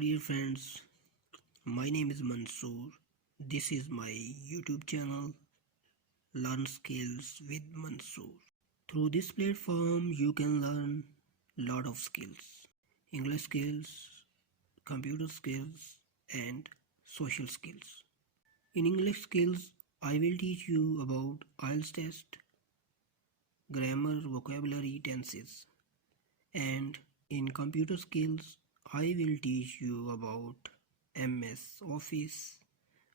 dear friends, my name is Mansoor. This is my YouTube channel Learn Skills with Mansoor. Through this platform you can learn lot of skills. English skills, computer skills and social skills. In English skills I will teach you about IELTS test, grammar, vocabulary, tenses. And in computer skills I will teach you about MS Office,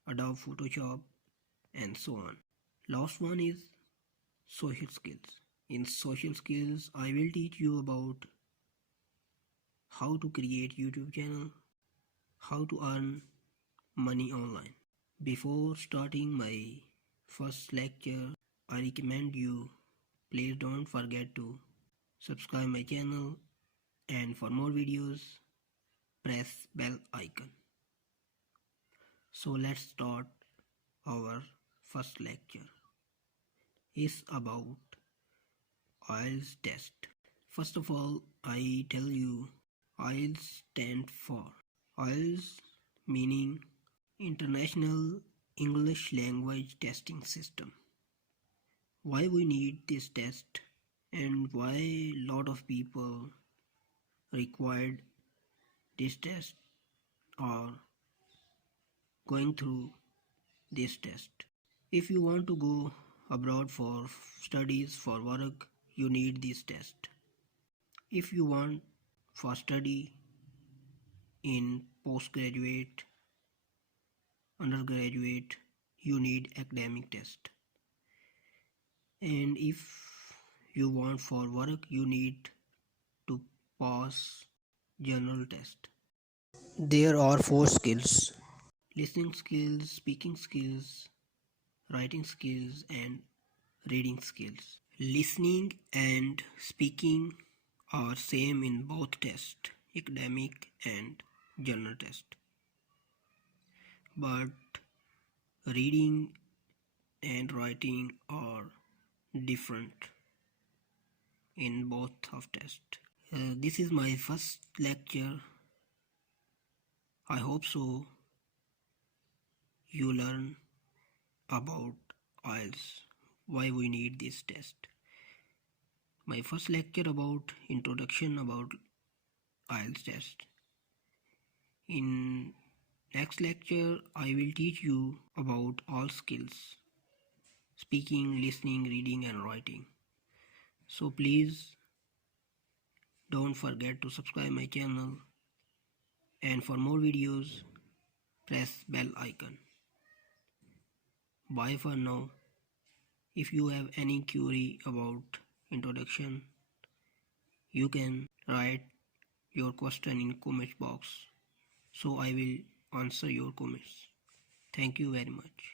Adobe Photoshop and so on. Last one is social skills. In social skills I will teach you about how to create YouTube channel, how to earn money online. Before starting my first lecture, I recommend you please don't forget to subscribe my channel, and for more videos press bell icon. So let's start our first lecture. Is about IELTS test. First of all, I tell you IELTS stand for IELTS meaning International English Language Testing System. Why we need this test and why lot of people required this test or going through this test. If you want to go abroad for studies, for work, you need this test. If you want for study in postgraduate, undergraduate, you need academic test. And if you want for work, you need to pass general test. There are 4 skills: listening skills, speaking skills, writing skills and reading skills. Listening and speaking are same in both tests, academic and general test. But reading and writing are different in both of tests. This is my first lecture. I hope so you learn about IELTS, why we need this test. My first lecture about introduction about IELTS test. In next lecture I will teach you about all skills: speaking, listening, reading and writing. So please don't forget to subscribe my channel, and for more videos press bell icon. Bye for now. If you have any query about introduction, you can write your question in comment box, so I will answer your comments. Thank you very much.